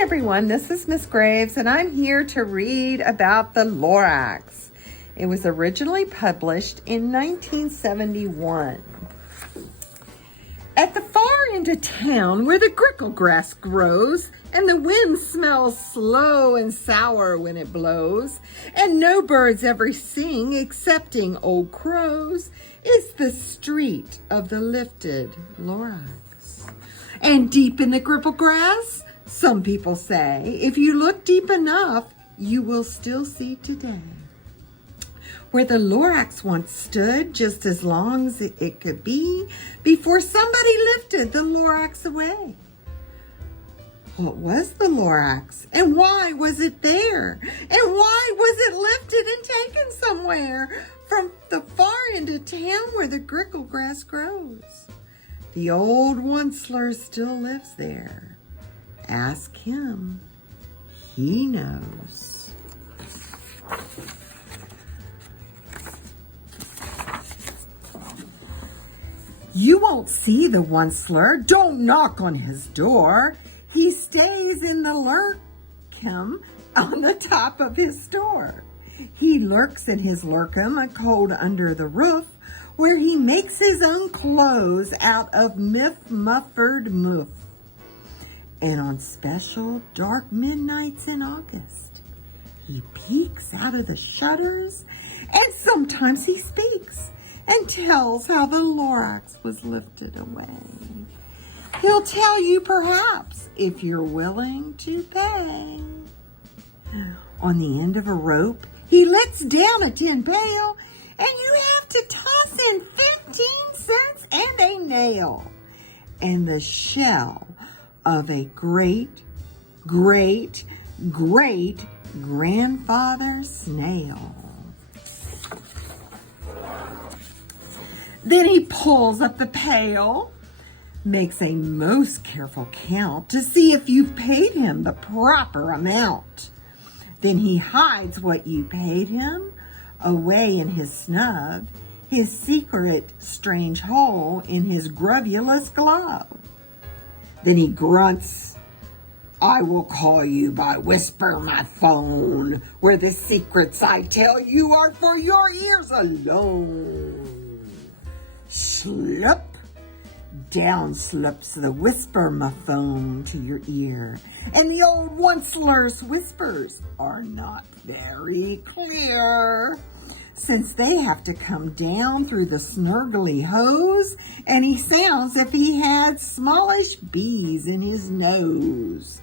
Everyone, this is Miss Graves, and I'm here to read about the Lorax. It was originally published in 1971. At the far end of town where the grickle grass grows, and the wind smells slow and sour when it blows, and no birds ever sing excepting old crows, is the street of the lifted Lorax. And deep in the grickle grass, some people say, if you look deep enough, you will still see today. Where the Lorax once stood just as long as it could be before somebody lifted the Lorax away. What was the Lorax, and why was it there? And why was it lifted and taken somewhere from the far end of town where the grickle grass grows? The old Onceler still lives there. Ask him. He knows. You won't see the Onceler. Don't knock on his door. He stays in the lurkum on the top of his store. He lurks in his lurkum, cold under the roof, where he makes his own clothes out of muffered moof. And on special dark midnights in August, he peeks out of the shutters, and sometimes he speaks and tells how the Lorax was lifted away. He'll tell you perhaps if you're willing to pay. On the end of a rope, he lets down a tin pail, and you have to toss in 15 cents and a nail. And the shell of a great, great, great grandfather snail. Then he pulls up the pail, makes a most careful count to see if you've paid him the proper amount. Then he hides what you paid him away in his snub, his secret strange hole in his grovulous glove. Then he grunts, I will call you by whisper my phone, where the secrets I tell you are for your ears alone. Slip, down slips the whisper my phone to your ear, and the old Onceler's whispers are not very clear, since they have to come down through the snurgly hose, and he sounds if he had smallish bees in his nose.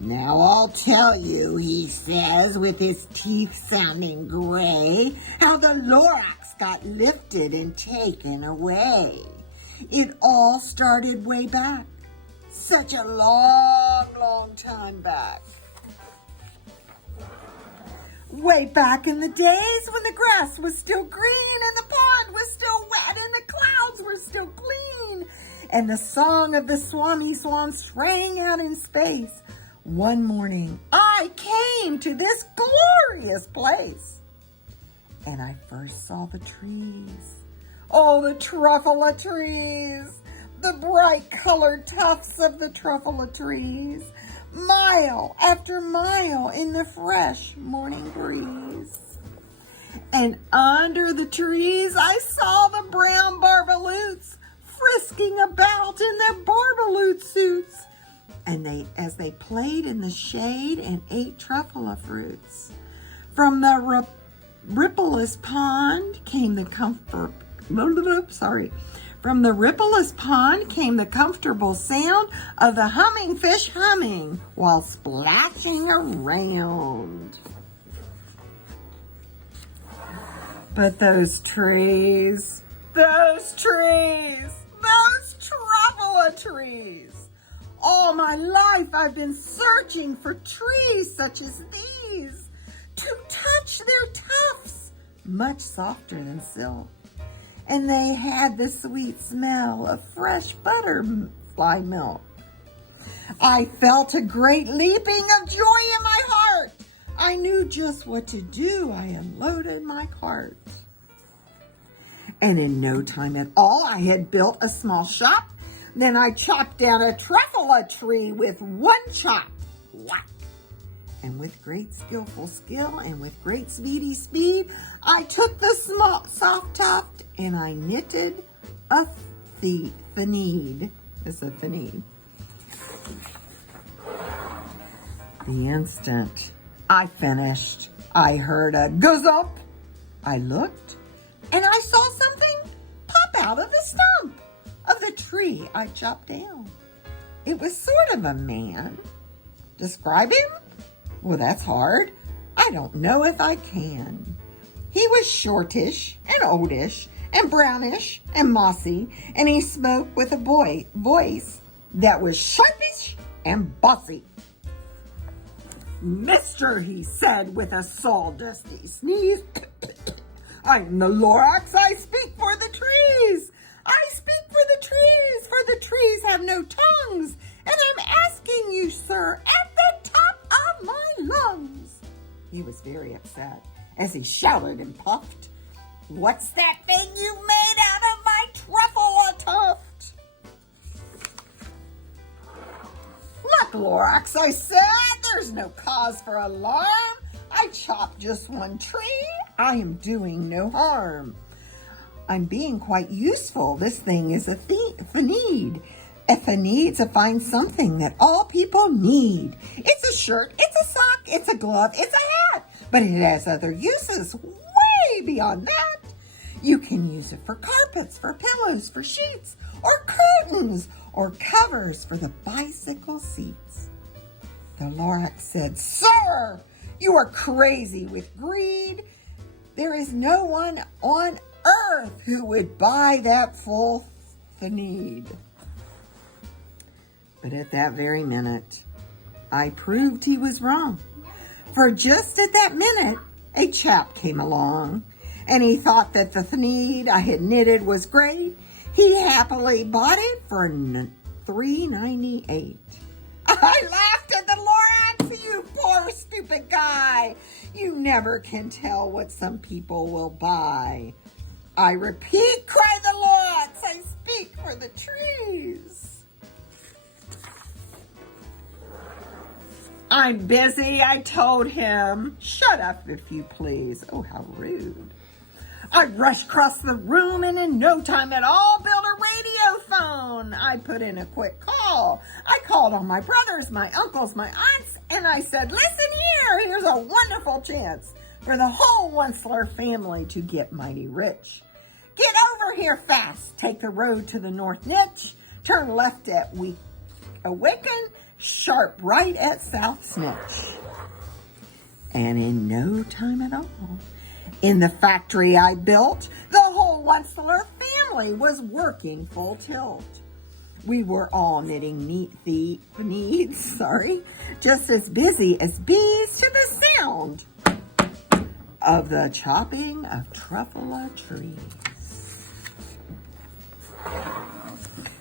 Now I'll tell you, he says, with his teeth sounding gray, how the Lorax got lifted and taken away. It all started way back, such a long, long time back. Way back in the days when the grass was still green and the pond was still wet and the clouds were still clean and the song of the Swami Swans rang out in space. One morning, I came to this glorious place and I first saw the trees. Oh, the truffle trees, the bright colored tufts of the truffle trees, mile after mile in the fresh morning breeze. And under the trees I saw the brown barbaloots frisking about in their barbaloot suits, and as they played in the shade and ate truffle fruits. From the rippleless pond came the From the rippleless pond came the comfortable sound of the humming fish humming while splashing around. But those trees, those truffle trees. All my life I've been searching for trees such as these to touch their tufts, much softer than silk. And they had the sweet smell of fresh butterfly milk. I felt a great leaping of joy in my heart. I knew just what to do. I unloaded my cart. And in no time at all, I had built a small shop. Then I chopped down a truffle tree with one chop. whack. And with great skillful skill and with great speedy speed, I took the small soft tuft and I knitted a thneed. It's a thneed. The instant I finished, I heard a gazump. I looked and I saw something pop out of the stump of the tree I chopped down. It was sort of a man. Describe him? Well, that's hard. I don't know if I can. He was shortish and oldish and brownish and mossy, and he spoke with a voice that was sharpish and bossy. Mister, he said with a sawdusty sneeze, I'm the Lorax, I speak for the trees. I speak for the trees have no tongues, and I'm asking you, sir, at the top of my lungs. He was very upset as he shouted and puffed, What's that thing you made out of my truffle tuft? Look, Lorax, I said, there's no cause for alarm. I chopped just one tree. I am doing no harm. I'm being quite useful. This thing is a thneed. A thneed's a fine something that all people need. It's a shirt, it's a sock, it's a glove, it's a hat. But it has other uses way beyond that. You can use it for carpets, for pillows, for sheets, or curtains, or covers for the bicycle seats. The Lorax said, Sir, you are crazy with greed. There is no one on earth who would buy that full thneed. But at that very minute, I proved he was wrong. For just at that minute, a chap came along, and he thought that the thneed I had knitted was great. He happily bought it for $3.98. I laughed at the Lorax, you poor stupid guy. You never can tell what some people will buy. I repeat, cried the Lorax, I speak for the trees. I'm busy, I told him. Shut up, if you please. Oh, how rude. I rushed across the room and in no time at all built a radio phone. I put in a quick call. I called on my brothers, my uncles, my aunts, and I said, listen here, here's a wonderful chance for the whole Onceler family to get mighty rich. Get over here fast. Take the road to the North Niche. Turn left at Awaken. Sharp right at South Snitch. And in no time at all, in the factory I built, the whole Onceler family was working full tilt. We were all knitting needs, just as busy as bees to the sound of the chopping of truffle trees.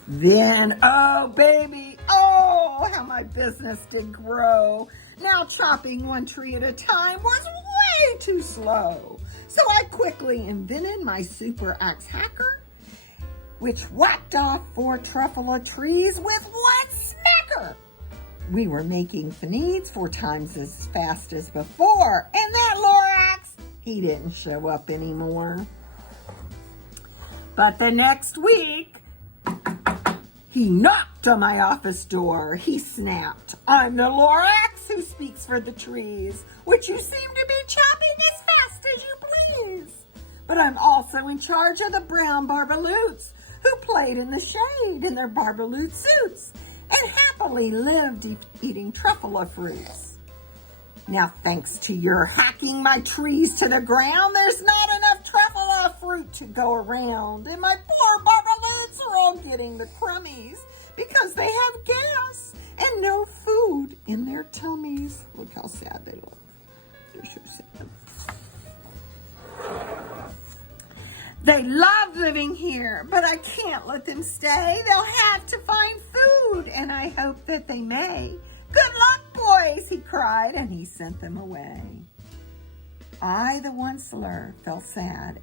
Then, oh baby, oh, how my business did grow. Now chopping one tree at a time was way too slow. So I quickly invented my super axe hacker, which whacked off 4 truffle trees with one smacker. We were making thneeds 4 times as fast as before, and that Lorax, he didn't show up anymore. But the next week, he knocked on my office door. He snapped, I'm the Lorax who speaks for the trees, which you seem to be chopping as fast as you please. But I'm also in charge of the brown barbaloots who played in the shade in their barbaloot suits and happily lived eating truffle fruits. Now, thanks to your hacking my trees to the ground, there's not enough truffle fruit to go around, and my poor barbaloots are all getting the crummies because they have gas and no food in their tummies. Look how sad they look. They're so sad. They love living here, but I can't let them stay. They'll have to find food, and I hope that they may. Good luck, boys, he cried, and he sent them away. I, the Onceler, felt sad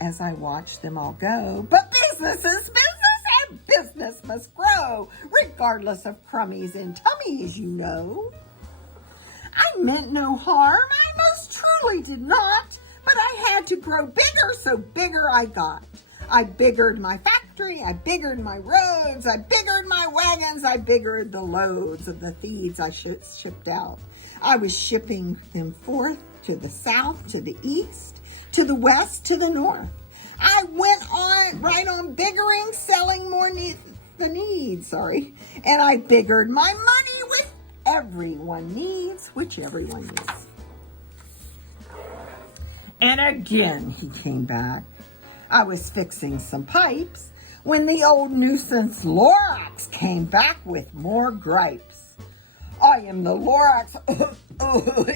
as I watched them all go, but business is business, and business must grow, regardless of crummies and tummies, you know. I meant no harm. I most truly did not. But I had to grow bigger, so bigger I got. I biggered my factory, I biggered my roads, I biggered my wagons, I biggered the loads of the feeds I shipped out. I was shipping them forth to the south, to the east, to the west, to the north. I went on, right on biggering, selling more and I biggered my money with everyone needs, which everyone needs. And again he came back. I was fixing some pipes when the old nuisance Lorax came back with more gripes. I am the Lorax.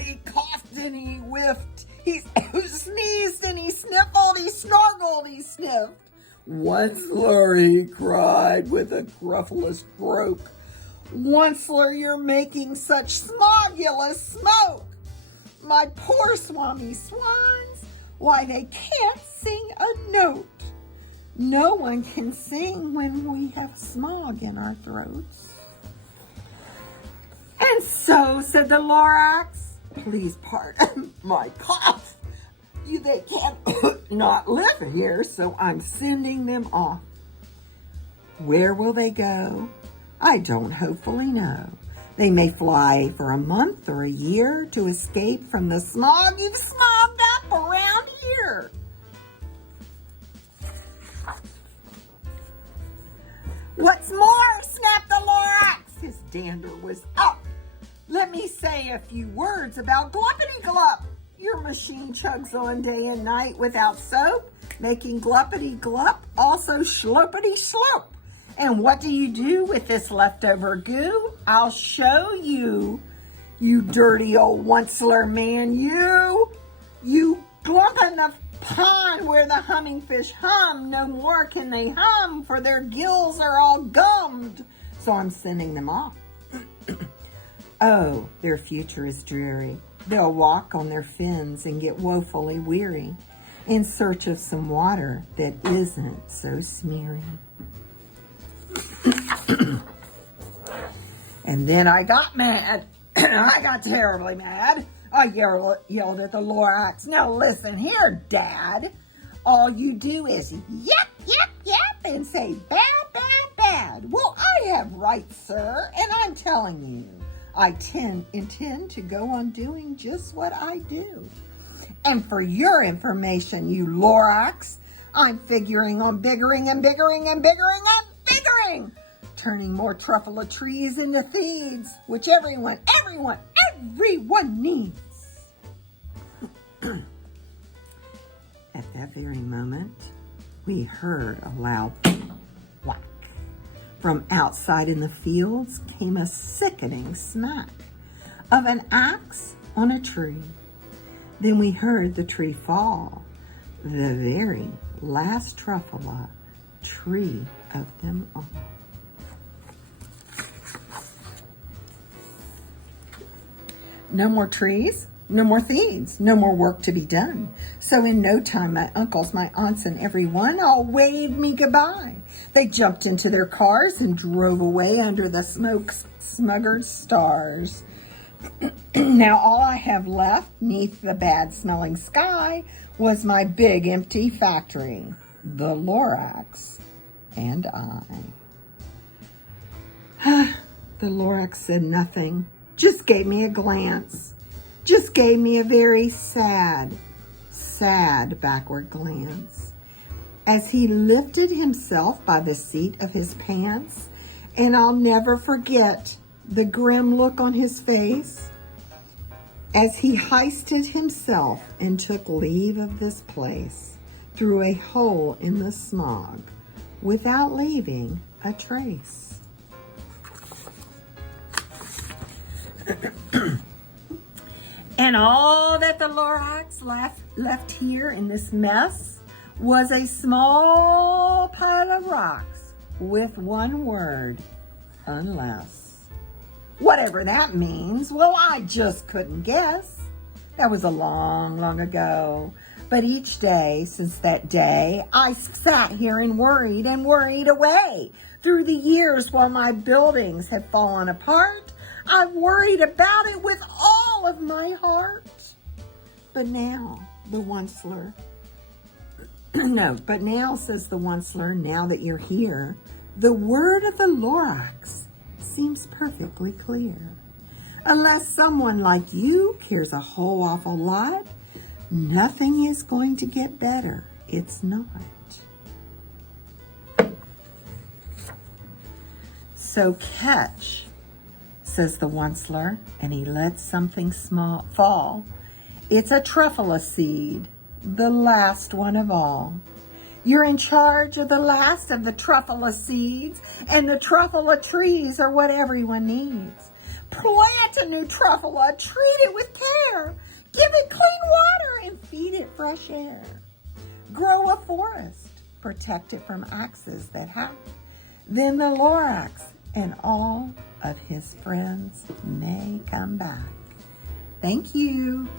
He coughed and he whiffed. He sneezed and he sniffled. He snargled. He sniffed. Onceler, he cried with a gruffless croak. Onceler, you're making such smogulous smoke. My poor swami swans, why they can't sing a note. No one can sing when we have smog in our throats. And so, said the Lorax, please pardon my cough. They can't not live here, so I'm sending them off. Where will they go? I don't hopefully know. They may fly for a month or a year to escape from the smog you've smogged up around here. What's more, snapped the Lorax. His dander was up. Let me say a few words about Gluppity-Glup. Your machine chugs on day and night without soap, making Gluppity-Glup also Schloppity-Schlope. And what do you do with this leftover goo? I'll show you, you dirty old onceler man, you glump in the pond where the humming fish hum. No more can they hum, for their gills are all gummed. So I'm sending them off. Oh, their future is dreary. They'll walk on their fins and get woefully weary in search of some water that isn't so smeary. And then I got mad. I got terribly mad. I yelled at the Lorax. Now listen here, Dad. All you do is yap, yap, yap and say bad, bad, bad. Well, I have rights, sir, and I'm telling you, I intend to go on doing just what I do. And for your information, you Lorax, I'm figuring on biggering and biggering and biggering and biggering, turning more truffle of trees into feeds, which everyone needs. At that very moment, we heard a loud whack. From outside in the fields came a sickening smack of an axe on a tree. Then we heard the tree fall, the very last truffle tree of them all. No more trees, no more feeds, no more work to be done. So in no time, my uncles, my aunts, and everyone all waved me goodbye. They jumped into their cars and drove away under the smoke-smuggered stars. Now all I have left neath the bad-smelling sky was my big empty factory, the Lorax, and I. The Lorax said nothing, just gave me a glance, just gave me a very sad backward glance as he lifted himself by the seat of his pants, and I'll never forget the grim look on his face as he hoisted himself and took leave of this place through a hole in the smog without leaving a trace. And all that the Lorax left here in this mess was a small pile of rocks with one word, unless. Whatever that means, well, I just couldn't guess. That was a long, long ago. But each day since that day, I sat here and worried away. Through the years while my buildings had fallen apart, I've worried about it with all all of my heart. But now, the Onceler, but now, says the Onceler, now that you're here, the word of the Lorax seems perfectly clear. Unless someone like you cares a whole awful lot, nothing is going to get better. It's not. So catch, says the Onceler, and he lets something small fall. It's a truffula seed, the last one of all. You're in charge of the last of the truffula seeds, and the truffula trees are what everyone needs. Plant a new truffula, treat it with care, give it clean water, and feed it fresh air. Grow a forest, protect it from axes that hack. Then the Lorax and all of his friends may come back. Thank you.